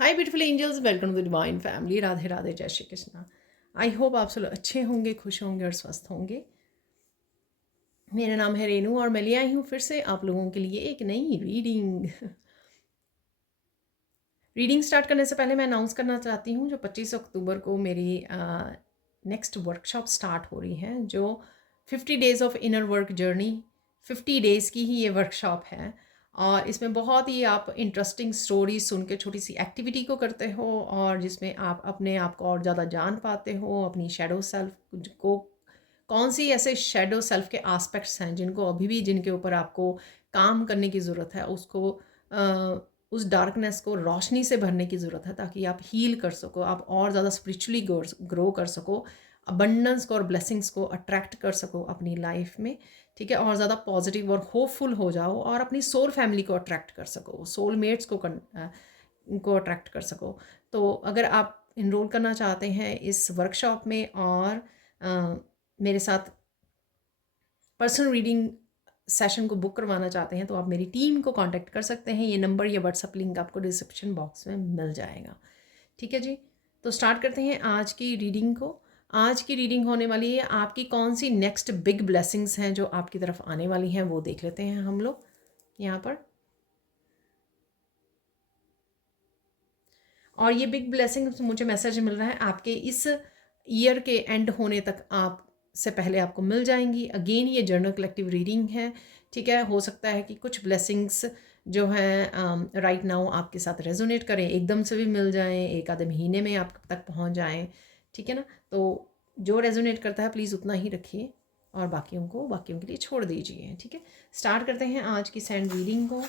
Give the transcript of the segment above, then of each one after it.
Hi beautiful angels, welcome to the divine family. Radhe Radhe, जय Shri Krishna. I hope आप सब अच्छे होंगे, खुश होंगे और स्वस्थ होंगे। मेरा नाम है रेनू और मैं ले आई हूँ फिर से आप लोगों के लिए एक नई रीडिंग। रीडिंग स्टार्ट करने से पहले मैं अनाउंस करना चाहती हूँ जो 25 अक्टूबर को मेरी नेक्स्ट वर्कशॉप स्टार्ट हो रही है, जो 50 days of inner work journey, 50 days की ही ये वर्कशॉप है। और इसमें बहुत ही आप इंटरेस्टिंग स्टोरीज सुन के छोटी सी एक्टिविटी को करते हो और जिसमें आप अपने आप को और ज़्यादा जान पाते हो, अपनी शेडो सेल्फ को। कौन सी ऐसे शेडो सेल्फ के एस्पेक्ट्स हैं जिनको अभी भी, जिनके ऊपर आपको काम करने की ज़रूरत है, उसको उस डार्कनेस को रोशनी से भरने की ज़रूरत है ताकि आप हील कर सको, आप और ज़्यादा स्पिरिचुअली ग्रो कर सको, अबंडेंस को और ब्लेसिंग्स को अट्रैक्ट कर सको अपनी लाइफ में। ठीक है, और ज़्यादा पॉजिटिव और होपफुल हो जाओ और अपनी सोल फैमिली को अट्रैक्ट कर सको, सोलमेट्स को अट्रैक्ट कर सको। तो अगर आप इनरोल करना चाहते हैं इस वर्कशॉप में और मेरे साथ पर्सनल रीडिंग सेशन को बुक करवाना चाहते हैं तो आप मेरी टीम को कांटेक्ट कर सकते हैं। ये नंबर या व्हाट्सअप लिंक आपको डिस्क्रिप्शन बॉक्स में मिल जाएगा। ठीक है जी, तो स्टार्ट करते हैं आज की रीडिंग को। आज की रीडिंग होने वाली है आपकी कौन सी नेक्स्ट बिग ब्लेसिंग्स हैं जो आपकी तरफ आने वाली हैं, वो देख लेते हैं हम लोग यहाँ पर। और ये बिग ब्लेसिंग्स मुझे मैसेज मिल रहा है आपके इस ईयर के एंड होने तक आप से पहले आपको मिल जाएंगी। अगेन ये जर्नल कलेक्टिव रीडिंग है। ठीक है, हो सकता है कि कुछ ब्लेसिंग्स जो हैं राइट नाउ आपके साथ रेजोनेट करें, एकदम से भी मिल जाएं, एक आधे महीने में आप तक पहुंच जाएं। ठीक है ना, तो जो रेजोनेट करता है प्लीज़ उतना ही रखिए और बाकियों के लिए छोड़ दीजिए। ठीक है, स्टार्ट करते हैं आज की सैंड रीडिंग को।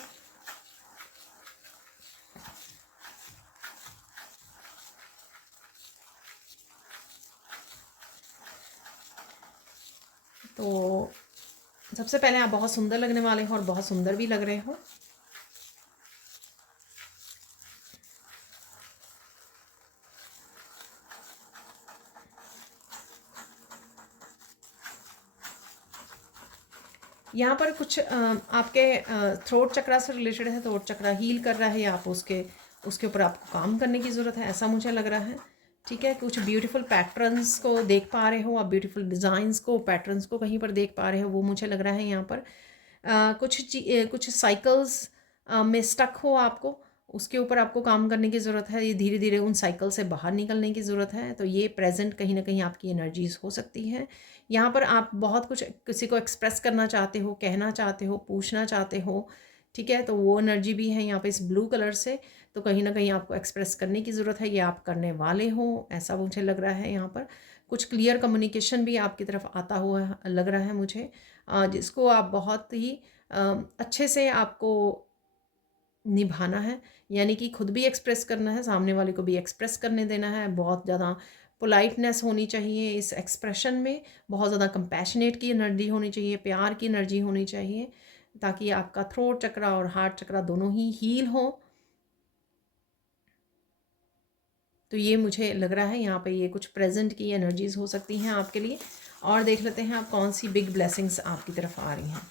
तो सबसे पहले आप बहुत सुंदर लगने वाले हो और बहुत सुंदर भी लग रहे हो। यहाँ पर कुछ आपके थ्रोट चक्रा से रिलेटेड है। थ्रोट चक्रा हील कर रहा है, आप उसके उसके ऊपर आपको काम करने की ज़रूरत है, ऐसा मुझे लग रहा है। ठीक है, कुछ ब्यूटीफुल पैटर्न्स को देख पा रहे हो आप, ब्यूटीफुल डिज़ाइंस को, पैटर्न्स को कहीं पर देख पा रहे हो, वो मुझे लग रहा है यहाँ पर। कुछ साइकिल्स में स्टक हो आपको, उसके ऊपर आपको काम करने की ज़रूरत है। ये धीरे धीरे उन साइकिल से बाहर निकलने की ज़रूरत है। तो ये प्रेजेंट कहीं ना कहीं आपकी एनर्जीज हो सकती है। यहाँ पर आप बहुत कुछ किसी को एक्सप्रेस करना चाहते हो, कहना चाहते हो, पूछना चाहते हो। ठीक है, तो वो एनर्जी भी है यहाँ पे इस ब्लू कलर से। तो कहीं ना कहीं आपको एक्सप्रेस करने की ज़रूरत है, ये आप करने वाले हो, ऐसा मुझे लग रहा है। यहाँ पर कुछ क्लियर कम्युनिकेशन भी आपकी तरफ आता हुआ लग रहा है मुझे, जिसको आप बहुत ही अच्छे से आपको निभाना है। यानी कि खुद भी एक्सप्रेस करना है, सामने वाले को भी एक्सप्रेस करने देना है। बहुत ज़्यादा पोलाइटनेस होनी चाहिए इस एक्सप्रेशन में, बहुत ज़्यादा कंपैशनेट की एनर्जी होनी चाहिए, प्यार की एनर्जी होनी चाहिए, ताकि आपका थ्रोट चक्रा और हार्ट चक्रा दोनों ही हील हो। तो ये मुझे लग रहा है यहाँ पे ये कुछ प्रेजेंट की एनर्जीज हो सकती हैं आपके लिए। और देख लेते हैं आप कौन सी बिग ब्लेसिंग्स आपकी तरफ आ रही हैं।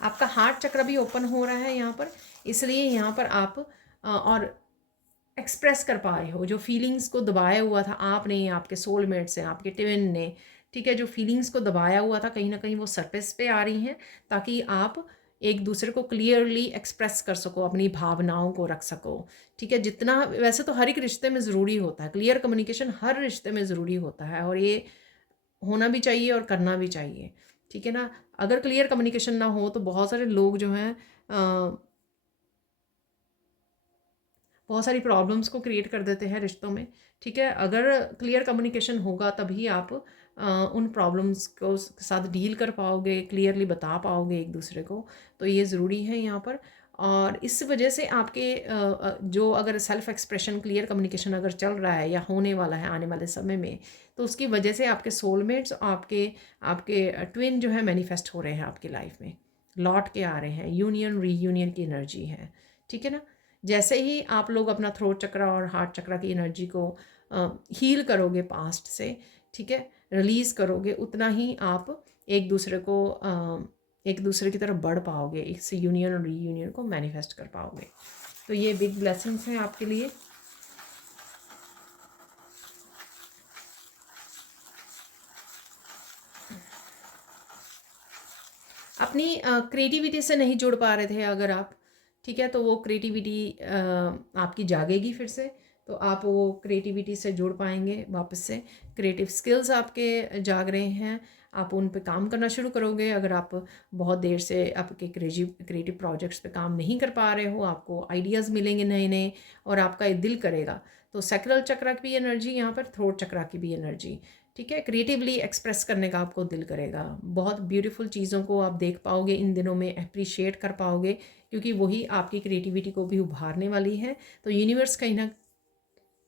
आपका हार्ट चक्र भी ओपन हो रहा है यहाँ पर, इसलिए यहाँ पर आप और एक्सप्रेस कर पा रहे हो जो फीलिंग्स को दबाया हुआ था आपने, आपके सोलमेट से, आपके ट्विन ने। ठीक है, जो फीलिंग्स को दबाया हुआ था कहीं ना कहीं वो सरफेस पे आ रही हैं, ताकि आप एक दूसरे को क्लियरली एक्सप्रेस कर सको, अपनी भावनाओं को रख सको। ठीक है, जितना वैसे तो हर एक रिश्ते में ज़रूरी होता है, क्लियर कम्युनिकेशन हर रिश्ते में ज़रूरी होता है और ये होना भी चाहिए और करना भी चाहिए। ठीक है ना, अगर क्लियर कम्युनिकेशन ना हो तो बहुत सारे लोग जो हैं बहुत सारी प्रॉब्लम्स को क्रिएट कर देते हैं रिश्तों में। ठीक है, अगर क्लियर कम्युनिकेशन होगा तभी आप उन प्रॉब्लम्स को साथ डील कर पाओगे, क्लियरली बता पाओगे एक दूसरे को। तो ये ज़रूरी है यहाँ पर। और इस वजह से आपके जो अगर सेल्फ एक्सप्रेशन, क्लियर कम्युनिकेशन अगर चल रहा है या होने वाला है आने वाले समय में, तो उसकी वजह से आपके सोलमेट्स, आपके आपके ट्विन जो है मैनिफेस्ट हो रहे हैं आपकी लाइफ में, लौट के आ रहे हैं। यूनियन रीयूनियन की एनर्जी है। ठीक है ना, जैसे ही आप लोग अपना थ्रोट चक्रा और हार्ट चक्रा की एनर्जी को हील करोगे पास्ट से, ठीक है, रिलीज़ करोगे उतना ही आप एक दूसरे को एक दूसरे की तरफ बढ़ पाओगे, इस यूनियन और रीयूनियन को मैनिफेस्ट कर पाओगे। तो ये बिग ब्लेसिंग्स हैं आपके लिए। अपनी क्रिएटिविटी से नहीं जुड़ पा रहे थे अगर आप, ठीक है, तो वो क्रिएटिविटी आपकी जागेगी फिर से, तो आप वो क्रिएटिविटी से जुड़ पाएंगे वापस से। क्रिएटिव स्किल्स आपके जाग रहे हैं, आप उन पे काम करना शुरू करोगे। अगर आप बहुत देर से आपके क्रिएटिव प्रोजेक्ट्स पे काम नहीं कर पा रहे हो, आपको आइडियाज़ मिलेंगे नए नए और आपका ये दिल करेगा। तो सैक्रल चक्रा की भी एनर्जी यहाँ पर, थ्रोट चक्रा की भी एनर्जी, ठीक है, क्रिएटिवली एक्सप्रेस करने का आपको दिल करेगा। बहुत ब्यूटीफुल चीज़ों को आप देख पाओगे इन दिनों में, अप्रिशिएट कर पाओगे, क्योंकि वही आपकी क्रिएटिविटी को भी उभारने वाली है। तो यूनिवर्स कहीं ना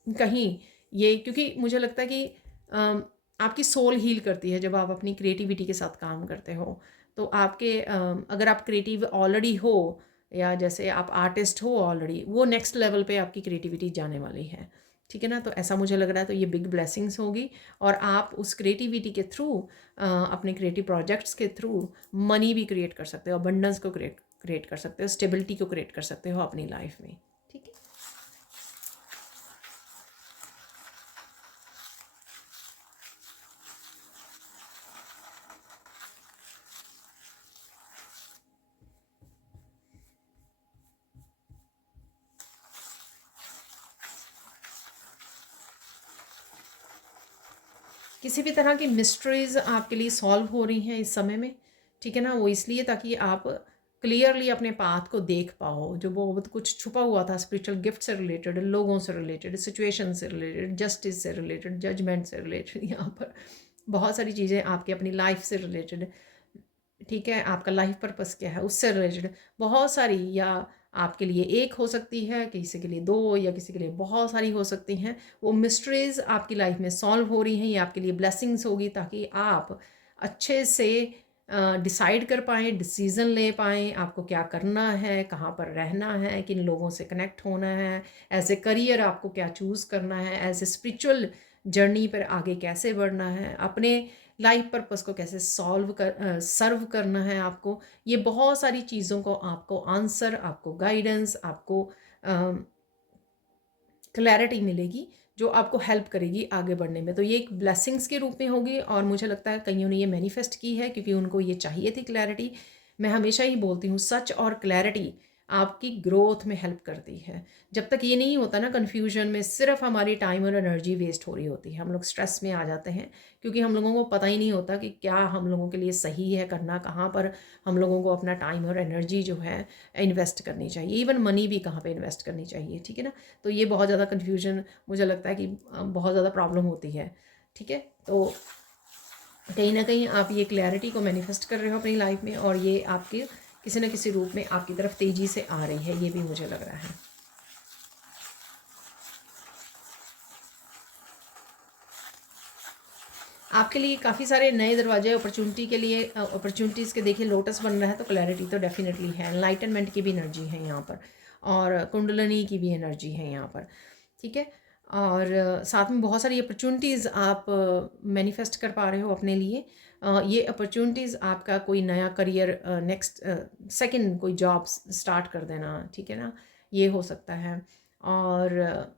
कहीं ये, क्योंकि मुझे लगता है कि आपकी सोल हील करती है जब आप अपनी क्रिएटिविटी के साथ काम करते हो। तो आपके अगर आप क्रिएटिव ऑलरेडी हो, या जैसे आप आर्टिस्ट हो ऑलरेडी, वो नेक्स्ट लेवल पे आपकी क्रिएटिविटी जाने वाली है, ठीक है ना। तो ऐसा मुझे लग रहा है। तो ये बिग ब्लेसिंग्स होगी और आप उस क्रिएटिविटी के थ्रू, अपने क्रिएटिव प्रोजेक्ट्स के थ्रू मनी भी क्रिएट कर सकते हो, अबंडेंस को क्रिएट कर सकते हो, स्टेबिलिटी को क्रिएट कर सकते हो अपनी लाइफ में, ठीक है। किसी भी तरह की मिस्ट्रीज आपके लिए सॉल्व हो रही हैं इस समय में, ठीक है ना। वो इसलिए ताकि आप क्लियरली अपने पाथ को देख पाओ। जो बहुत कुछ छुपा हुआ था स्पिरिचुअल गिफ्ट से रिलेटेड, लोगों से रिलेटेड, सिचुएशन से रिलेटेड, जस्टिस से रिलेटेड, जजमेंट से रिलेटेड, यहाँ पर बहुत सारी चीज़ें आपकी अपनी लाइफ से रिलेटेड, ठीक है, आपका लाइफ पर्पस क्या है उससे रिलेटेड बहुत सारी, या आपके लिए एक हो सकती है, किसी के लिए दो, या किसी के लिए बहुत सारी हो सकती हैं। वो मिस्ट्रीज़ आपकी लाइफ में सॉल्व हो रही हैं, ये आपके लिए ब्लेसिंग्स होगी, ताकि आप अच्छे से डिसाइड कर पाएँ, डिसीज़न ले पाएँ, आपको क्या करना है, कहाँ पर रहना है, किन लोगों से कनेक्ट होना है, एज ए करियर आपको क्या चूज़ करना है, एज ए स्पिरिचुअल जर्नी पर आगे कैसे बढ़ना है, अपने लाइफ पर्पस को कैसे सर्व करना है आपको। ये बहुत सारी चीज़ों को आपको आंसर, आपको गाइडेंस, आपको क्लैरिटी मिलेगी, जो आपको हेल्प करेगी आगे बढ़ने में। तो ये एक ब्लेसिंग्स के रूप में होगी, और मुझे लगता है कईयों ने ये मैनिफेस्ट की है क्योंकि उनको ये चाहिए थी क्लैरिटी। मैं हमेशा ही बोलती हूँ, सच और क्लैरिटी आपकी ग्रोथ में हेल्प करती है। जब तक ये नहीं होता ना, कन्फ्यूजन में सिर्फ हमारी टाइम और एनर्जी वेस्ट हो रही होती है, हम लोग स्ट्रेस में आ जाते हैं, क्योंकि हम लोगों को पता ही नहीं होता कि क्या हम लोगों के लिए सही है करना, कहाँ पर हम लोगों को अपना टाइम और एनर्जी जो है इन्वेस्ट करनी चाहिए, इवन मनी भी कहाँ पे इन्वेस्ट करनी चाहिए, ठीक है ना। तो ये बहुत ज़्यादा कन्फ्यूजन मुझे लगता है कि बहुत ज़्यादा प्रॉब्लम होती है, ठीक है। तो कहीं ना कहीं आप ये क्लैरिटी को मैनिफेस्ट कर रहे हो अपनी लाइफ में, और ये आपके किसी न किसी रूप में आपकी तरफ तेज़ी से आ रही है, ये भी मुझे लग रहा है। आपके लिए काफ़ी सारे नए दरवाजे अपॉर्चुनिटी के लिए, अपॉर्चुनिटीज़ के देखिए लोटस बन रहा है, तो क्लैरिटी तो डेफिनेटली है। एनलाइटनमेंट की भी एनर्जी है यहाँ पर, और कुंडलनी की भी एनर्जी है यहाँ पर, ठीक है। और साथ में बहुत सारी अपॉर्चुनिटीज़ आप मैनिफेस्ट कर पा रहे हो अपने लिए। ये अपॉर्चुनिटीज़ आपका कोई नया करियर, नेक्स्ट सेकंड कोई जॉब स्टार्ट कर देना, ठीक है ना, ये हो सकता है। और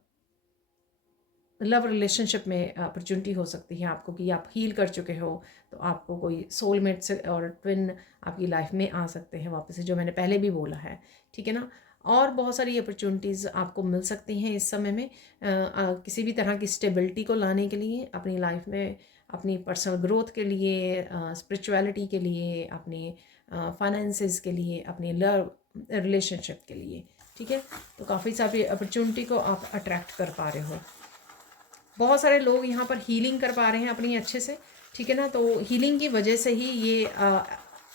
लव रिलेशनशिप में अपॉर्चुनिटी हो सकती है आपको, कि आप हील कर चुके हो, तो आपको कोई सोलमेट से और ट्विन आपकी लाइफ में आ सकते हैं वापस से, जो मैंने पहले भी बोला है, ठीक है ना। और बहुत सारी अपॉर्चुनिटीज़ आपको मिल सकती हैं इस समय में, किसी भी तरह की स्टेबिलिटी को लाने के लिए अपनी लाइफ में, अपनी पर्सनल ग्रोथ के लिए, स्पिरिचुअलिटी के लिए, अपने फाइनेंसेस के लिए, अपनी लव रिलेशनशिप के लिए, ठीक है। तो काफ़ी सारी अपॉर्चुनिटी को आप अट्रैक्ट कर पा रहे हो। बहुत सारे लोग यहाँ पर हीलिंग कर पा रहे हैं अपनी अच्छे से, ठीक है ना। तो हीलिंग की वजह से ही ये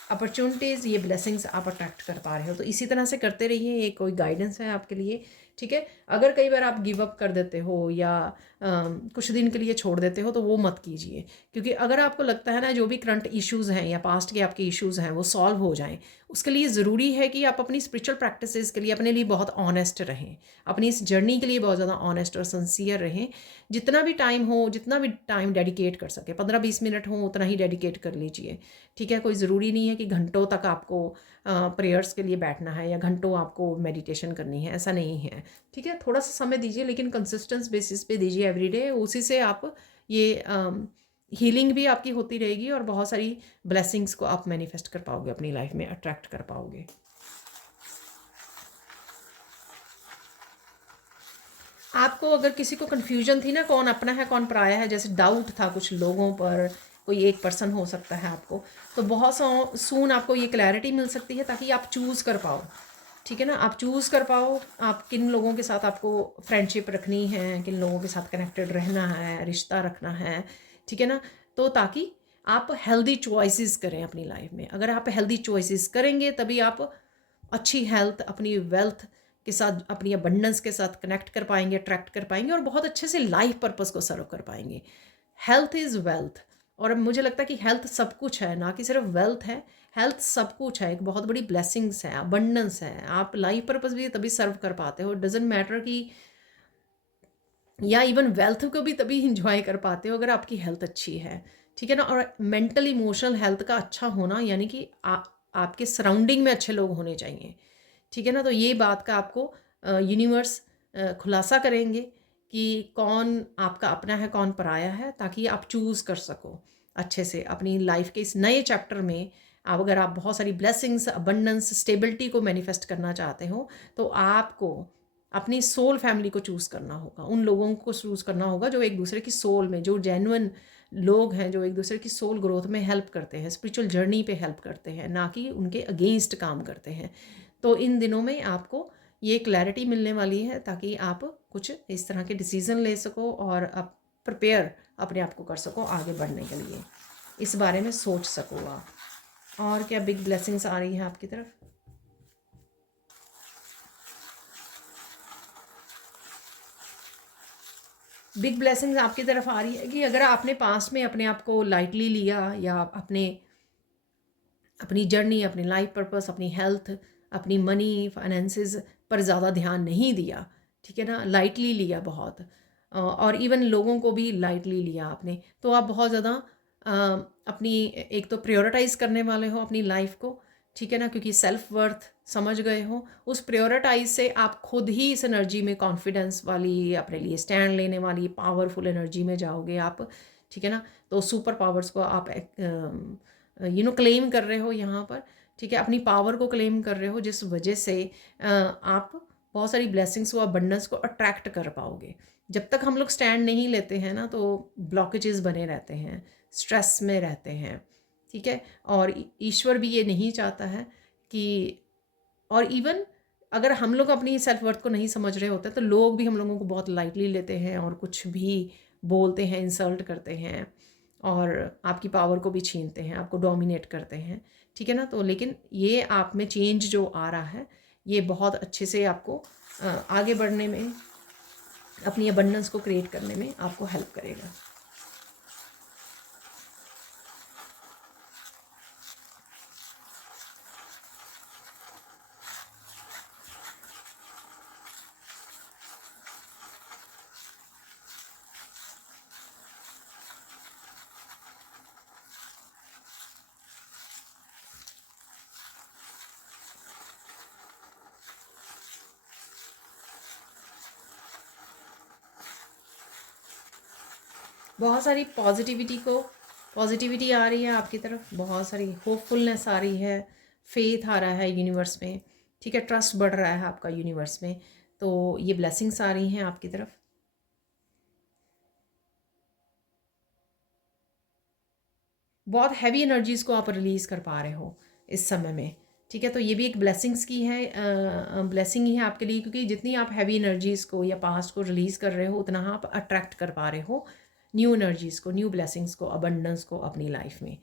अपॉर्चुनिटीज़, ये ब्लेसिंग्स आप अट्रैक्ट कर पा रहे हो। तो इसी तरह से करते रहिए, ये कोई गाइडेंस है आपके लिए, ठीक है। अगर कई बार आप गिव अप कर देते हो या कुछ दिन के लिए छोड़ देते हो तो वो मत कीजिए, क्योंकि अगर आपको लगता है ना जो भी करंट इश्यूज़ हैं या पास्ट के आपके इश्यूज़ हैं वो सॉल्व हो जाएं, उसके लिए ज़रूरी है कि आप अपनी स्पिरिचुअल प्रैक्टिसेस के लिए अपने लिए बहुत ऑनेस्ट रहें, अपनी इस जर्नी के लिए बहुत ज़्यादा ऑनेस्ट और सिंसियर रहें। जितना भी टाइम हो, जितना भी टाइम डेडिकेट कर सके, 15-20 मिनट हो उतना ही डेडिकेट कर लीजिए, ठीक है। कोई ज़रूरी नहीं है कि घंटों तक आपको प्रेयर्स के लिए बैठना है या घंटों आपको मेडिटेशन करनी है, ऐसा नहीं है, ठीक है। थोड़ा सा समय दीजिए लेकिन कंसिस्टेंस बेसिस पे दीजिए एवरीडे, उसी से आप ये हीलिंग भी आपकी होती रहेगी और बहुत सारी ब्लेसिंग्स को आप मैनिफेस्ट कर पाओगे, अपनी लाइफ में अट्रैक्ट कर पाओगे। आपको अगर किसी को कन्फ्यूजन थी ना कौन अपना है कौन पराया है, जैसे डाउट था कुछ लोगों पर, कोई एक पर्सन हो सकता है आपको, तो बहुत सून आपको ये क्लैरिटी मिल सकती है ताकि आप चूज़ कर पाओ, ठीक है ना। आप चूज़ कर पाओ आप किन लोगों के साथ आपको फ्रेंडशिप रखनी है, किन लोगों के साथ कनेक्टेड रहना है, रिश्ता रखना है, ठीक है ना। तो ताकि आप हेल्दी चॉइसेस करें अपनी लाइफ में। अगर आप हेल्दी चॉइसेस करेंगे तभी आप अच्छी हेल्थ, अपनी वेल्थ के साथ, अपनी अबंडेंस के साथ कनेक्ट कर पाएंगे, अट्रैक्ट कर पाएंगे और बहुत अच्छे से लाइफ पर्पस को सर्व कर पाएंगे। हेल्थ इज़ वेल्थ, और अब मुझे लगता है कि हेल्थ सब कुछ है, ना कि सिर्फ वेल्थ है। हेल्थ सब कुछ है, एक बहुत बड़ी ब्लेसिंग्स है, अबंडेंस है। आप लाइफ पर्पस भी तभी सर्व कर पाते हो, डजेंट मैटर कि, या इवन वेल्थ को भी तभी इंजॉय कर पाते हो अगर आपकी हेल्थ अच्छी है, ठीक है ना। और मेंटल इमोशनल हेल्थ का अच्छा होना यानी कि आपके सराउंडिंग में अच्छे लोग होने चाहिए, ठीक है ना। तो ये बात का आपको यूनिवर्स खुलासा करेंगे कि कौन आपका अपना है कौन पराया है, ताकि आप चूज़ कर सको अच्छे से अपनी लाइफ के इस नए चैप्टर में। आप अगर आप बहुत सारी ब्लेसिंग्स, अबंडेंस, स्टेबिलिटी को मैनिफेस्ट करना चाहते हो तो आपको अपनी सोल फैमिली को चूज़ करना होगा, उन लोगों को चूज़ करना होगा जो एक दूसरे की सोल में, जो जेन्युइन लोग हैं, जो एक दूसरे की सोल ग्रोथ में हेल्प करते हैं, स्पिरिचुअल जर्नी पे हेल्प करते हैं, ना कि उनके अगेंस्ट काम करते हैं। तो इन दिनों में आपको ये क्लैरिटी मिलने वाली है ताकि आप कुछ इस तरह के डिसीज़न ले सको और आप प्रिपेयर अपने आप को कर सको आगे बढ़ने के लिए, इस बारे में सोच सको आप। और क्या बिग ब्लेसिंग्स आ रही हैं आपकी तरफ? बिग ब्लेसिंग्स आपकी तरफ आ रही है कि अगर आपने पास्ट में अपने आप को लाइटली लिया या अपनी जर्नी, अपनी लाइफ पर्पस, अपनी हेल्थ, अपनी मनी, फाइनेंसेस पर ज़्यादा ध्यान नहीं दिया, ठीक है ना, लाइटली लिया बहुत, और इवन लोगों को भी लाइटली लिया आपने, तो आप बहुत ज़्यादा अपनी एक तो प्रायोरिटाइज़ करने वाले हो अपनी लाइफ को, ठीक है ना, क्योंकि सेल्फ वर्थ समझ गए हो। उस प्रायोरिटाइज से आप खुद ही इस एनर्जी में, कॉन्फिडेंस वाली, अपने लिए स्टैंड लेने वाली पावरफुल एनर्जी में जाओगे आप, ठीक है ना। तो सुपर पावर्स को आप क्लेम कर रहे हो यहाँ पर, ठीक है। अपनी पावर को क्लेम कर रहे हो जिस वजह से आप बहुत सारी ब्लेसिंग्स को, अबंडेंस को अट्रैक्ट कर पाओगे। जब तक हम लोग स्टैंड नहीं लेते हैं ना तो ब्लॉकेजेस बने रहते हैं, स्ट्रेस में रहते हैं, ठीक है। और ईश्वर भी ये नहीं चाहता है कि, और इवन अगर हम लोग अपनी सेल्फ वर्थ को नहीं समझ रहे होते तो लोग भी हम लोगों को बहुत लाइटली लेते हैं और कुछ भी बोलते हैं, इंसल्ट करते हैं और आपकी पावर को भी छीनते हैं, आपको डोमिनेट करते हैं, ठीक है ना। तो लेकिन ये आप में चेंज जो आ रहा है ये बहुत अच्छे से आपको आगे बढ़ने में, अपनी अबंडेंस को क्रिएट करने में आपको हेल्प करेगा। बहुत सारी पॉजिटिविटी आ रही है आपकी तरफ, बहुत सारी होपफुलनेस आ रही है, फेथ आ रहा है यूनिवर्स में, ठीक है। ट्रस्ट बढ़ रहा है आपका यूनिवर्स में, तो ये ब्लेसिंग्स आ रही हैं आपकी तरफ। बहुत हैवी एनर्जीज़ को आप रिलीज़ कर पा रहे हो इस समय में, ठीक है। तो ये भी एक ब्लेसिंग्स की है, ब्लेसिंग ही है आपके लिए, क्योंकि जितनी आप हैवी एनर्जीज़ को या पास्ट को रिलीज़ कर रहे हो उतना आप अट्रैक्ट कर पा रहे हो न्यू एनर्जीज़ को, न्यू ब्लेसिंग्स को, अबंडेंस को अपनी लाइफ में,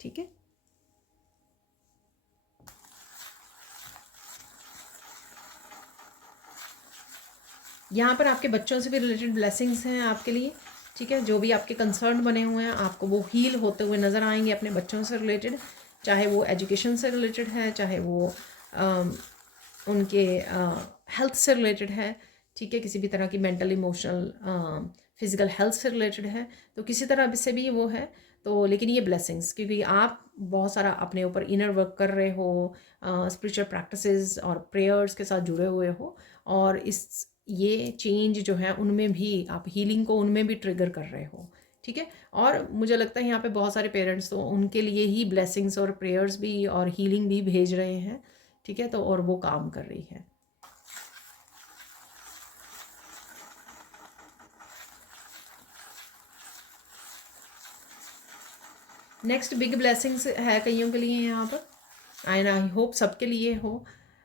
ठीक है। यहाँ पर आपके बच्चों से भी रिलेटेड ब्लेसिंग्स हैं आपके लिए, ठीक है। जो भी आपके कंसर्न बने हुए हैं आपको वो हील होते हुए नज़र आएंगे अपने बच्चों से रिलेटेड, चाहे वो एजुकेशन से रिलेटेड है, चाहे वो उनके हेल्थ से रिलेटेड है, ठीक है, किसी भी तरह की मेंटल इमोशनल फिज़िकल हेल्थ से रिलेटेड है, तो किसी तरह से भी वो है। तो लेकिन ये ब्लेसिंग्स, क्योंकि आप बहुत सारा अपने ऊपर इनर वर्क कर रहे हो, स्पिरिचुअल प्रैक्टिसेस और प्रेयर्स के साथ जुड़े हुए हो, और इस ये चेंज जो है उनमें भी आप हीलिंग को उनमें भी ट्रिगर कर रहे हो, ठीक है। और मुझे लगता है यहाँ पे बहुत सारे पेरेंट्स तो उनके लिए ही ब्लेसिंग्स और प्रेयर्स भी और हीलिंग भी भेज रहे हैं, ठीक है, तो और वो काम कर रही है। नेक्स्ट बिग ब्लेसिंग्स है कईयों के लिए यहाँ पर, एंड आई होप सबके लिए हो,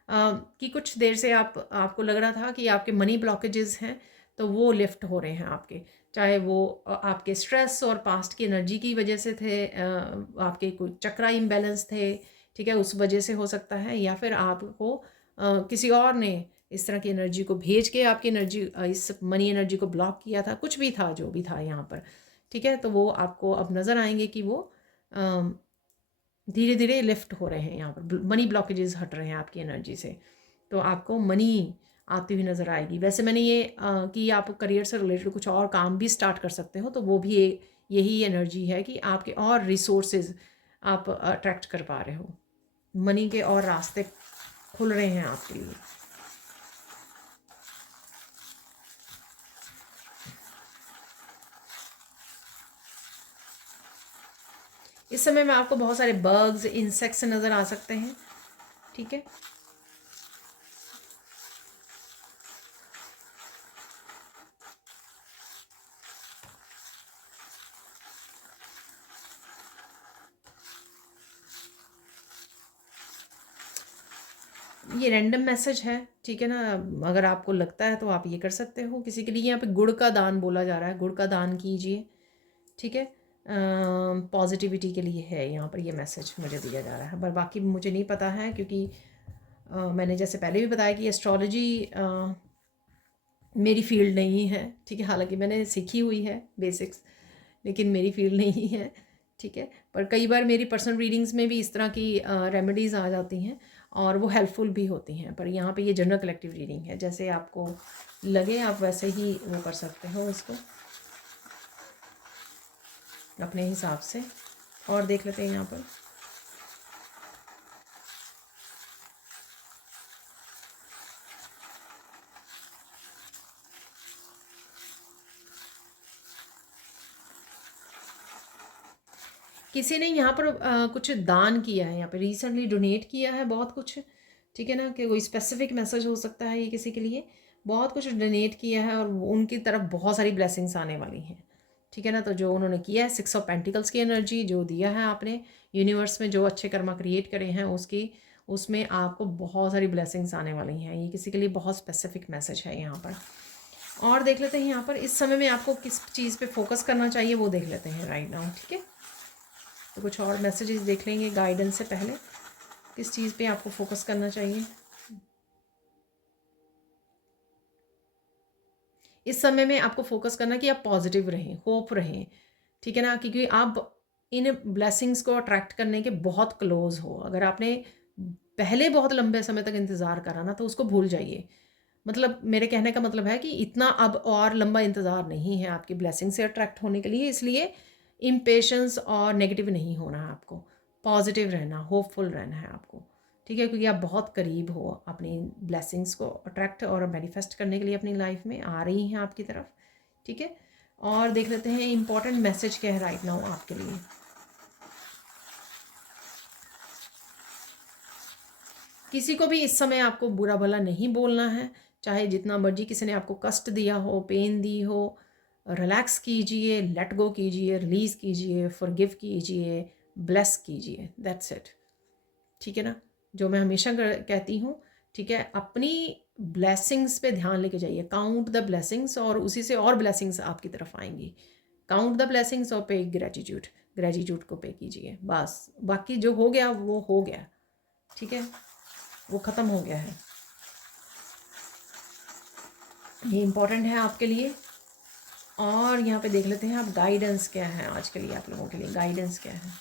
कि कुछ देर से आपको लग रहा था कि आपके मनी ब्लॉकेजेस हैं तो वो लिफ्ट हो रहे हैं आपके, चाहे वो आपके स्ट्रेस और पास्ट की एनर्जी की वजह से थे, आपके कोई चक्रा इम्बैलेंस थे, ठीक है, उस वजह से हो सकता है, या फिर आपको किसी और ने इस तरह की एनर्जी को भेज के आपकी एनर्जी, इस मनी एनर्जी को ब्लॉक किया था, कुछ भी था जो भी था यहाँ पर, ठीक है। तो वो आपको अब नज़र आएंगे कि वो धीरे धीरे लिफ्ट हो रहे हैं, यहाँ पर मनी ब्लॉकेजेस हट रहे हैं आपकी एनर्जी से, तो आपको मनी आती हुई नज़र आएगी। वैसे मैंने ये कि आप करियर से रिलेटेड कुछ और काम भी स्टार्ट कर सकते हो, तो वो भी यही एनर्जी है कि आपके और रिसोर्सेज आप अट्रैक्ट कर पा रहे हो, मनी के और रास्ते खुल रहे हैं आपके लिए। इस समय में आपको बहुत सारे बग्स इंसेक्ट्स नज़र आ सकते हैं, ठीक है। ये रैंडम मैसेज है, ठीक है ना, अगर आपको लगता है तो आप ये कर सकते हो। किसी के लिए यहाँ पे गुड़ का दान बोला जा रहा है, गुड़ का दान कीजिए, ठीक है। पॉजिटिविटी के लिए है यहाँ पर ये मैसेज मुझे दिया जा रहा है, पर बाकी मुझे नहीं पता है, क्योंकि मैंने जैसे पहले भी बताया कि एस्ट्रोलॉजी मेरी फील्ड नहीं है, ठीक है, हालांकि मैंने सीखी हुई है बेसिक्स, लेकिन मेरी फील्ड नहीं है, ठीक है। पर कई बार मेरी पर्सनल रीडिंग्स में भी इस तरह की रेमेडीज़ आ जाती हैं और वो हेल्पफुल भी होती हैं, पर यहाँ पे ये जनरल कलेक्टिव रीडिंग है, जैसे आपको लगे आप वैसे ही वो कर सकते हो इसको अपने हिसाब से। और देख लेते हैं यहाँ पर, किसी ने यहाँ पर कुछ दान किया है, यहाँ पे रिसेंटली डोनेट किया है बहुत कुछ, ठीक है ना, कि कोई स्पेसिफिक मैसेज हो सकता है ये किसी के लिए, बहुत कुछ डोनेट किया है और उनकी तरफ बहुत सारी ब्लेसिंग्स आने वाली हैं, ठीक है ना। तो जो उन्होंने किया है 6 ऑफ पेंटिकल्स की एनर्जी जो दिया है आपने यूनिवर्स में, जो अच्छे कर्मा क्रिएट करे हैं उसकी, उसमें आपको बहुत सारी ब्लेसिंग्स आने वाली हैं, ये किसी के लिए बहुत स्पेसिफिक मैसेज है यहाँ पर। और देख लेते हैं यहाँ पर इस समय में आपको किस चीज़ पे फोकस करना चाहिए वो देख लेते हैं राइट नाउ, ठीक है। तो कुछ और मैसेजेस देख लेंगे गाइडेंस से पहले, किस चीज़ पे आपको फोकस करना चाहिए इस समय में। आपको फोकस करना कि आप पॉजिटिव रहें, होप रहें, ठीक है ना, क्योंकि आप इन ब्लेसिंग्स को अट्रैक्ट करने के बहुत क्लोज हो। अगर आपने पहले बहुत लंबे समय तक इंतज़ार करा ना तो उसको भूल जाइए, मतलब मेरे कहने का मतलब है कि इतना अब और लंबा इंतज़ार नहीं है आपकी ब्लेसिंग से अट्रैक्ट होने के लिए, इसलिए इम्पेशंस और नेगेटिव नहीं होना है आपको, पॉजिटिव रहना, होपफुल रहना है आपको, ठीक है, क्योंकि आप बहुत करीब हो अपनी ब्लेसिंग्स को अट्रैक्ट और मैनिफेस्ट करने के लिए अपनी लाइफ में आ रही हैं आपकी तरफ, ठीक है। और देख लेते हैं इंपॉर्टेंट मैसेज क्या है राइट नाउ आपके लिए। किसी को भी इस समय आपको बुरा भला नहीं बोलना है, चाहे जितना मर्जी किसी ने आपको कष्ट दिया हो, पेन दी हो, रिलैक्स कीजिए, लेट गो कीजिए, रिलीज़ कीजिए, फॉरगिव कीजिए, ब्लेस कीजिए, दैट्स इट, ठीक है ना। जो मैं हमेशा कहती हूँ, ठीक है, अपनी ब्लेसिंग्स पे ध्यान लेके जाइए, काउंट द ब्लेसिंग्स, और उसी से और ब्लेसिंग्स आपकी तरफ आएंगी। काउंट द ब्लेसिंग्स और पे ग्रेटिट्यूड, ग्रेटिट्यूड को पे कीजिए, बस बाकी जो हो गया वो हो गया, ठीक है, वो ख़त्म हो गया है। ये इम्पोर्टेंट है आपके लिए। और यहाँ पे देख लेते हैं आप गाइडेंस क्या है आज के लिए, आप लोगों के लिए गाइडेंस क्या है।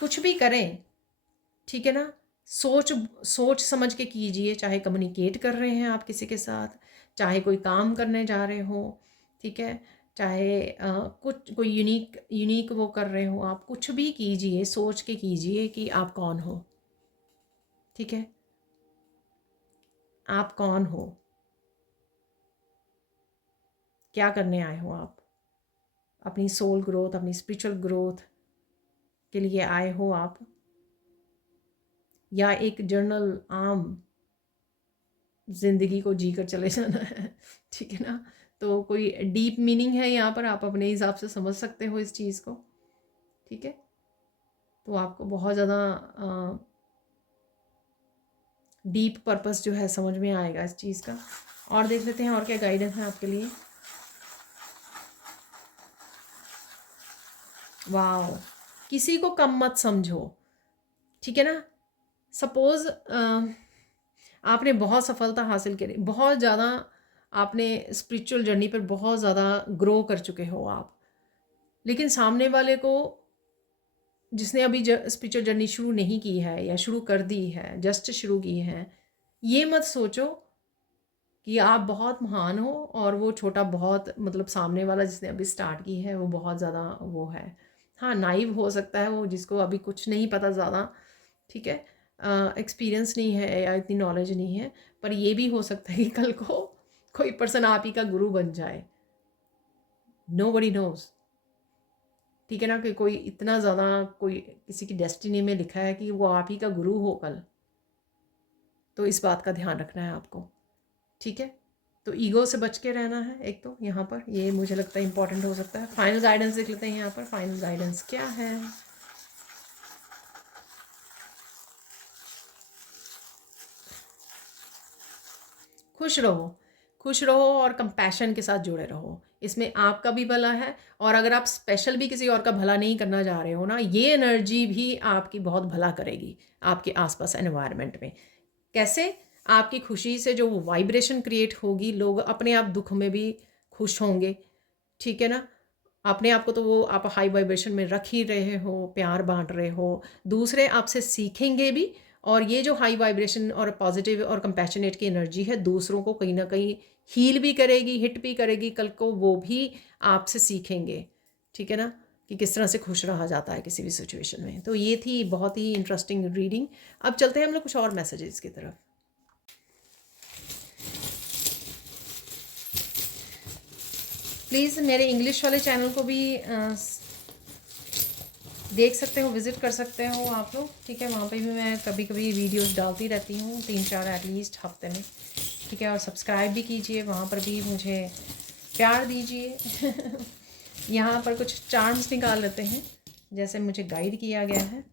कुछ भी करें, ठीक है ना, सोच सोच समझ के कीजिए, चाहे कम्युनिकेट कर रहे हैं आप किसी के साथ, चाहे कोई काम करने जा रहे हो, ठीक है, चाहे कुछ कोई यूनिक यूनिक वो कर रहे हो, आप कुछ भी कीजिए, सोच के कीजिए कि आप कौन हो, ठीक है, आप कौन हो, क्या करने आए हो आप, अपनी सोल ग्रोथ, अपनी स्पिरिचुअल ग्रोथ के लिए आए हो आप, या एक जर्नल आम ज़िंदगी को जी कर चले जाना है, ठीक है ना। तो कोई डीप मीनिंग है यहाँ पर, आप अपने हिसाब से समझ सकते हो इस चीज़ को, ठीक है। तो आपको बहुत ज़्यादा डीप पर्पस जो है समझ में आएगा इस चीज़ का। और देख लेते हैं और क्या गाइडेंस है आपके लिए। वाह, किसी को कम मत समझो, ठीक है ना। सपोज़ आपने बहुत सफलता हासिल करी, बहुत ज़्यादा आपने स्पिरिचुअल जर्नी पर बहुत ज़्यादा ग्रो कर चुके हो आप, लेकिन सामने वाले को, जिसने अभी स्पिरिचुअल जर्नी शुरू नहीं की है या शुरू कर दी है, जस्ट शुरू की है, ये मत सोचो कि आप बहुत महान हो और वो छोटा बहुत, मतलब सामने वाला जिसने अभी स्टार्ट की है वो बहुत ज़्यादा वो है। हाँ, नाइव हो सकता है वो, जिसको अभी कुछ नहीं पता ज़्यादा, ठीक है, एक्सपीरियंस नहीं है या इतनी नॉलेज नहीं है। पर ये भी हो सकता है कि कल को कोई पर्सन आप ही का गुरु बन जाए, नोबडी नोज, ठीक है ना, कि कोई इतना ज़्यादा, कोई किसी की डेस्टिनी में लिखा है कि वो आप ही का गुरु हो कल। तो इस बात का ध्यान रखना है आपको, ठीक है। तो ईगो से बच के रहना है एक, तो यहाँ पर ये मुझे लगता है इंपॉर्टेंट हो सकता है। फाइनल गाइडेंस देख लेते हैं यहाँ पर, फाइनल गाइडेंस क्या है। खुश रहो, खुश रहो और कंपैशन के साथ जुड़े रहो, इसमें आपका भी भला है। और अगर आप स्पेशल भी किसी और का भला नहीं करना चाह रहे हो ना, ये एनर्जी भी आपकी बहुत भला करेगी आपके आसपास एनवायरनमेंट में। कैसे? आपकी खुशी से जो वाइब्रेशन क्रिएट होगी, लोग अपने आप दुख में भी खुश होंगे, ठीक है ना। अपने आप को तो वो आप हाई वाइब्रेशन में रख ही रहे हो, प्यार बांट रहे हो, दूसरे आपसे सीखेंगे भी। और ये जो हाई वाइब्रेशन और पॉजिटिव और कंपैशनेट की एनर्जी है, दूसरों को कहीं ना कहीं हील भी करेगी, हिट भी करेगी, कल को वो भी आपसे सीखेंगे, ठीक है ना, कि किस तरह से खुश रहा जाता है किसी भी सिचुएशन में। तो ये थी बहुत ही इंटरेस्टिंग रीडिंग। अब चलते हैं हम लोग कुछ और मैसेजेस की तरफ। प्लीज़ मेरे इंग्लिश वाले चैनल को भी देख सकते हो, विज़िट कर सकते हो आप लोग, ठीक है। वहाँ पे भी मैं कभी कभी वीडियोस डालती रहती हूँ, 3-4 एटलीस्ट हफ्ते में, ठीक है। और सब्सक्राइब भी कीजिए, वहाँ पर भी मुझे प्यार दीजिए। यहाँ पर कुछ चार्म्स निकाल लेते हैं जैसे मुझे गाइड किया गया है।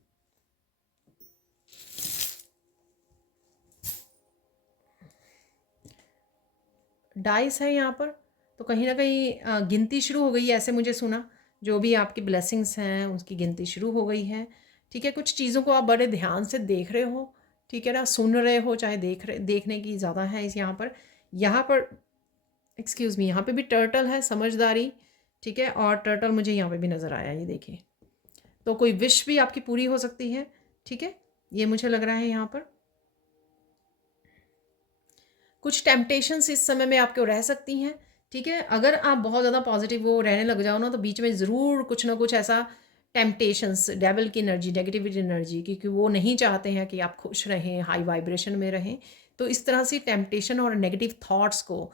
डाइस है यहाँ पर, तो कहीं ना कहीं गिनती शुरू हो गई है, ऐसे मुझे सुना। जो भी आपकी ब्लेसिंग्स हैं उसकी गिनती शुरू हो गई है, ठीक है। कुछ चीज़ों को आप बड़े ध्यान से देख रहे हो, ठीक है ना, सुन रहे हो, चाहे देखने की ज़्यादा है इस यहाँ पर एक्सक्यूज़ मी, यहाँ पे भी टर्टल है, समझदारी, ठीक है। और टर्टल मुझे यहाँ पे भी नज़र आया, ये देखिए। तो कोई विश भी आपकी पूरी हो सकती है, ठीक है, ये मुझे लग रहा है यहाँ पर। कुछ टेम्पटेशंस इस समय में आपको रह सकती हैं, ठीक है। अगर आप बहुत ज़्यादा पॉजिटिव वो रहने लग जाओ ना, तो बीच में ज़रूर कुछ ना कुछ ऐसा टेम्पटेशंस, डेविल की एनर्जी, नेगेटिविटी एनर्जी, क्योंकि वो नहीं चाहते हैं कि आप खुश रहें, हाई वाइब्रेशन में रहें। तो इस तरह से टेम्पटेशन और नेगेटिव थॉट्स को,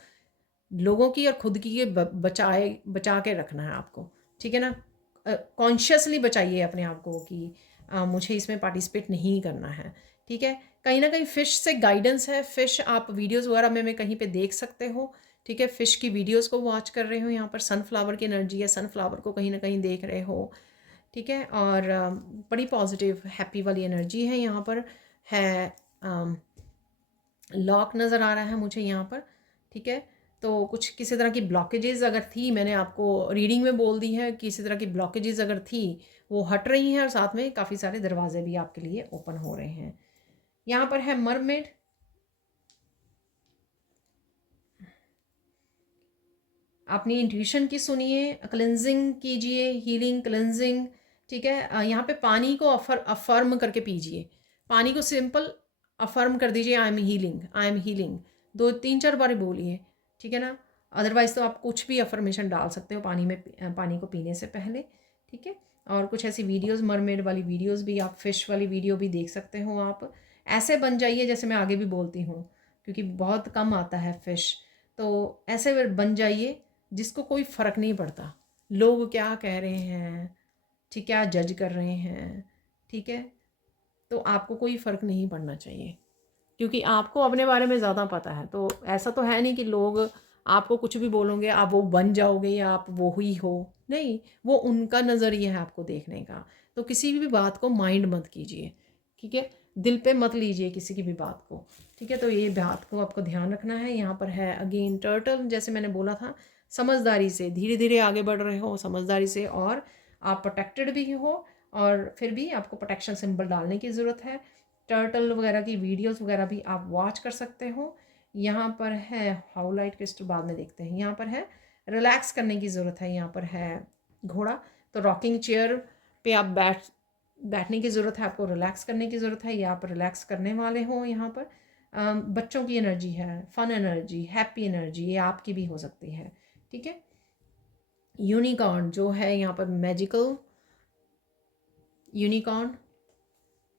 लोगों की और खुद की, बचा के रखना है आपको, ठीक है ना। कॉन्शियसली बचाइए अपने आप को कि मुझे इसमें पार्टिसिपेट नहीं करना है, ठीक है। कहीं ना कहीं फ़िश से गाइडेंस है, फ़िश आप वीडियोस वगैरह में कहीं पे देख सकते हो, ठीक है। फ़िश की वीडियोस को वॉच कर रहे हो, यहाँ पर सनफ्लावर की एनर्जी है, सनफ्लावर को कहीं ना कहीं देख रहे हो, ठीक है। और बड़ी पॉजिटिव हैप्पी वाली एनर्जी है यहाँ पर, है लॉक नज़र आ रहा है मुझे यहाँ पर, ठीक है। तो कुछ किसी तरह की ब्लॉकेजेस अगर थी, मैंने आपको रीडिंग में बोल दी है, किसी तरह की ब्लॉकेजेस अगर थी वो हट रही हैं, और साथ में काफ़ी सारे दरवाजे भी आपके लिए ओपन हो रहे हैं, यहाँ पर है मरमेड, अपनी इंट्यूशन की सुनिए, क्लेंजिंग कीजिए, हीलिंग क्लेंजिंग, ठीक है। यहाँ पे पानी को अफर्म करके पीजिए, पानी को सिंपल अफर्म कर दीजिए, I am healing, I am healing, 2-3-4 बार बोलिए, ठीक है ना। अदरवाइज़ तो आप कुछ भी अफर्मेशन डाल सकते हो पानी में, पानी को पीने से पहले, ठीक है। और कुछ ऐसी वीडियोस, मरमेड वाली वीडियोस भी, आप फिश वाली वीडियो भी देख सकते हो। आप ऐसे बन जाइए जैसे मैं आगे भी बोलती हूँ, क्योंकि बहुत कम आता है फिश, तो ऐसे बन जाइए जिसको कोई फ़र्क नहीं पड़ता लोग क्या कह रहे हैं, ठीक, क्या जज कर रहे हैं, ठीक है। तो आपको कोई फ़र्क नहीं पड़ना चाहिए, क्योंकि आपको अपने बारे में ज़्यादा पता है। तो ऐसा तो है नहीं कि लोग आपको कुछ भी बोलोगे आप वो बन जाओगे या आप वो ही हो, नहीं, वो उनका नज़रिया है आपको देखने का। तो किसी भी बात को माइंड मत कीजिए, ठीक है, दिल पे मत लीजिए किसी की भी बात को, ठीक है। तो ये बात को आपको ध्यान रखना है। यहाँ पर है अगेन टर्टल, जैसे मैंने बोला था, समझदारी से धीरे धीरे आगे बढ़ रहे हो, समझदारी से, और आप प्रोटेक्टेड भी हो, और फिर भी आपको प्रोटेक्शन सिंबल डालने की ज़रूरत है। टर्टल वगैरह की वीडियोस वगैरह भी आप वॉच कर सकते हो। यहाँ पर है हाउलाइट क्रिस्टल, बाद में देखते हैं। यहाँ पर है रिलैक्स करने की ज़रूरत है, यहाँ पर है घोड़ा, तो रॉकिंग चेयर पे आप बैठने की ज़रूरत है, आपको रिलैक्स करने की ज़रूरत है, या आप रिलैक्स करने वाले हो। यहाँ पर बच्चों की एनर्जी है, फन एनर्जी, हैप्पी एनर्जी, ये आपकी भी हो सकती है, ठीक है। यूनिकॉर्न जो है यहाँ पर मैजिकल यूनिकॉर्न,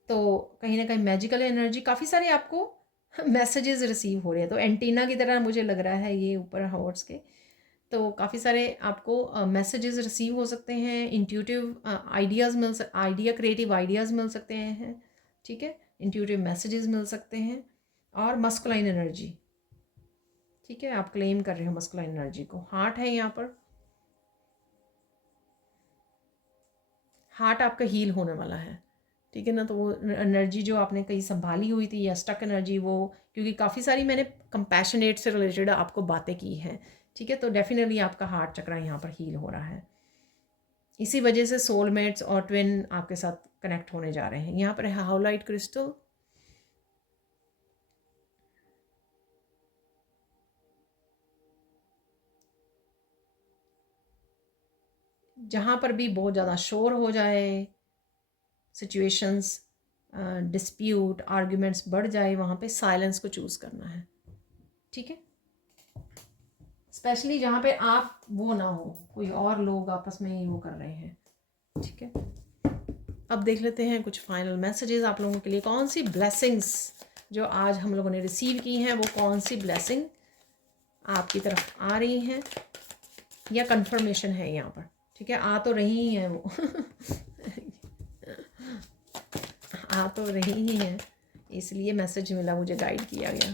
तो कहीं ना कहीं मैजिकल एनर्जी, काफ़ी सारे आपको मैसेजेस रिसीव हो रहे हैं। तो एंटीना की तरह मुझे लग रहा है ये ऊपर हॉर्स के, तो काफ़ी सारे आपको मैसेजेस रिसीव हो सकते हैं, इंट्यूटिव आइडियाज़ क्रिएटिव आइडियाज़ मिल सकते हैं, ठीक है, इंट्यूटिव मैसेजेस मिल सकते हैं। और मस्कुलाइन एनर्जी, ठीक है, आप क्लेम कर रहे हो मस्कुलाइन एनर्जी को। हार्ट है यहाँ पर, हार्ट आपका हील होने वाला है, ठीक है ना। तो वो एनर्जी जो आपने कहीं संभाली हुई थी या स्टक एनर्जी, वो, क्योंकि काफ़ी सारी मैंने कंपैशनेट से रिलेटेड आपको बातें की हैं, ठीक है, तो डेफिनेटली आपका हार्ट चक्र यहाँ पर हील हो रहा है। इसी वजह से सोलमेट्स और ट्विन आपके साथ कनेक्ट होने जा रहे हैं। यहाँ पर है हाउलाइट क्रिस्टल, जहाँ पर भी बहुत ज़्यादा शोर हो जाए, सिचुएशंस, डिस्प्यूट, आर्ग्यूमेंट्स बढ़ जाए, वहाँ पे साइलेंस को चूज़ करना है, ठीक है। स्पेशली जहाँ पे आप वो ना हो, कोई और लोग आपस में ही वो कर रहे हैं, ठीक है। अब देख लेते हैं कुछ फाइनल मैसेजेस आप लोगों के लिए। कौन सी ब्लेसिंग्स जो आज हम लोगों ने रिसीव की हैं, वो कौन सी ब्लेसिंग आपकी तरफ आ रही हैं, या कंफर्मेशन है यहाँ पर, ठीक है, आ तो रही ही है वो आ तो रही ही है, इसलिए मैसेज मिला, मुझे गाइड किया गया।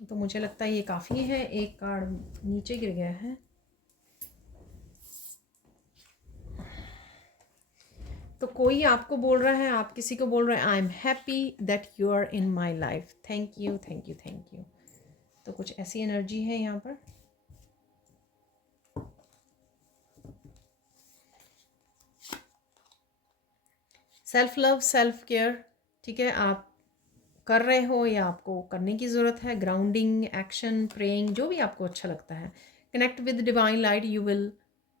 तो मुझे लगता है ये काफ़ी है, एक कार्ड नीचे गिर गया है। तो कोई आपको बोल रहा है, आप किसी को बोल रहे हैं, I am happy that you are in my life, thank you thank you thank you. तो कुछ ऐसी एनर्जी है यहाँ पर। सेल्फ लव, सेल्फ केयर, ठीक है, आप कर रहे हो या आपको करने की ज़रूरत है। ग्राउंडिंग, एक्शन, प्रेइंग, जो भी आपको अच्छा लगता है। Connect with divine light, you will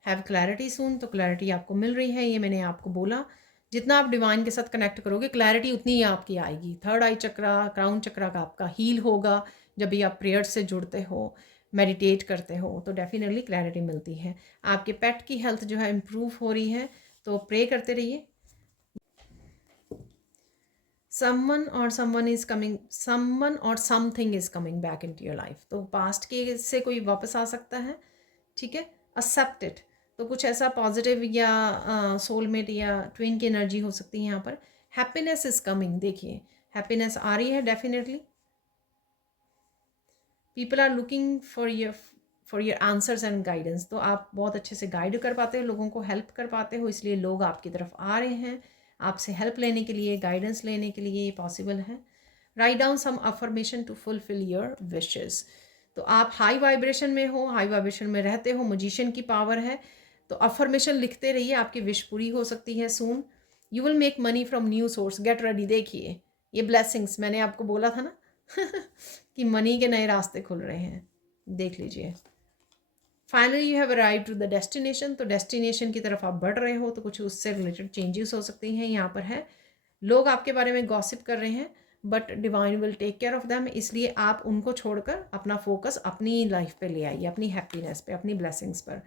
have clarity soon, तो क्लैरिटी आपको मिल रही है, ये मैंने आपको बोला। जितना आप डिवाइन के साथ कनेक्ट करोगे, क्लैरिटी उतनी ही आपकी आएगी। थर्ड आई चक्रा, क्राउन चक्रा का आपका हील होगा जब भी आप प्रेयर से जुड़ते हो, मेडिटेट करते हो, तो डेफिनेटली क्लैरिटी मिलती है। आपके पेट की हेल्थ जो है इम्प्रूव हो रही है, तो प्रे करते रहिए। someone or someone is coming, someone or something is coming back into your life, तो पास्ट के से कोई वापस आ सकता है, ठीक है, एक्सेप्ट इट। तो कुछ ऐसा पॉजिटिव या सोलमेट या ट्विन की एनर्जी हो सकती है यहाँ पर। हैप्पीनेस इज कमिंग, देखिए हैप्पीनेस आ रही है definitely. People are looking for your answers and guidance. तो आप बहुत अच्छे से गाइड कर पाते हो, लोगों को हेल्प कर पाते हो, इसलिए लोग आपकी तरफ आ रहे हैं आपसे हेल्प लेने के लिए, गाइडेंस लेने के लिए, ये पॉसिबल है। Write down some affirmation to fulfil your wishes. तो आप हाई वाइब्रेशन में हो, हाई वाइब्रेशन में रहते हो, मजिशियन की पावर है, तो अफर्मेशन लिखते रहिए, आपकी विश पूरी हो सकती है soon. You will make money from new source, get ready. देखिए ये ब्लेसिंग्स, मैंने आपको बोला था ना कि मनी के नए रास्ते खुल रहे हैं, देख लीजिए। Finally you have arrive to the destination, तो डेस्टिनेशन की तरफ आप बढ़ रहे हो, तो कुछ उससे रिलेटेड चेंजेस हो सकती हैं। यहाँ पर है लोग आपके बारे में गॉसिप कर रहे हैं, but divine will take care of them, इसलिए आप उनको छोड़कर अपना फोकस अपनी लाइफ पे ले आइए, अपनी हैप्पीनेस पे, अपनी ब्लेसिंग्स पर।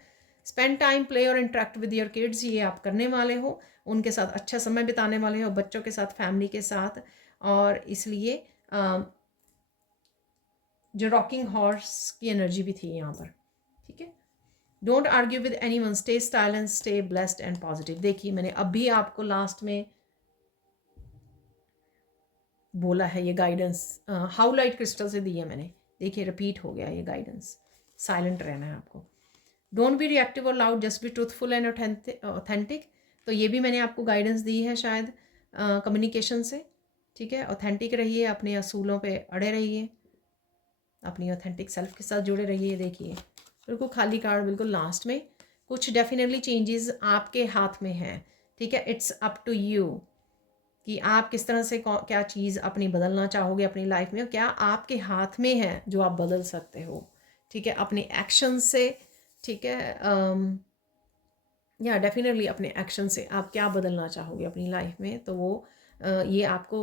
स्पेंड टाइम, प्ले और इंटरेक्ट विद योर किड्स, ये आप करने वाले हो, उनके साथ अच्छा समय बिताने वाले हो, बच्चों के साथ, फैमिली के साथ। और इसलिए जो रॉकिंग हॉर्स की एनर्जी भी थी यहाँ पर, ठीक है। Don't argue with any one, stay silent, stay blessed and positive. देखिए मैंने अभी आपको लास्ट में बोला है ये गाइडेंस, हाउ लाइट क्रिस्टल से दी है मैंने, देखिए रिपीट हो गया ये गाइडेंस। साइलेंट रहना है आपको। डोंट बी रिएक्टिव और loud, just be truthful and authentic. तो ये भी मैंने आपको गाइडेंस दी है शायद कम्युनिकेशन से, ठीक है। ऑथेंटिक रहिए, अपने असूलों पे अड़े रहिए, अपनी ऑथेंटिक सेल्फ के साथ जुड़े रहिए। देखिए बिल्कुल खाली कार्ड, बिल्कुल लास्ट में कुछ डेफिनेटली चेंजेस आपके हाथ में हैं, ठीक है। इट्स अप टू यू कि आप किस तरह से क्या चीज़ अपनी बदलना चाहोगे अपनी लाइफ में, क्या आपके हाथ में है जो आप बदल सकते हो, ठीक है, अपने एक्शन से, ठीक है। या डेफिनेटली अपने एक्शन से आप क्या बदलना चाहोगे अपनी लाइफ में, तो वो ये आपको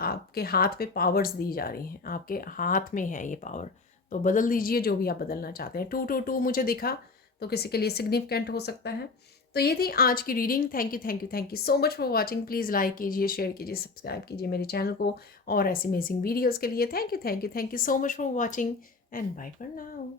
आपके हाथ पे पावर्स दी जा रही हैं, आपके हाथ में है ये पावर, तो बदल दीजिए जो भी आप बदलना चाहते हैं। 222 मुझे दिखा, तो किसी के लिए सिग्निफिकेंट हो सकता है। तो ये थी आज की reading. Thank you thank you thank you so much for watching. Please like कीजिए, शेयर कीजिए, सब्सक्राइब कीजिए मेरे चैनल को और ऐसी अमेजिंग वीडियोज़ के लिए। Thank you so much for watching and bye for now.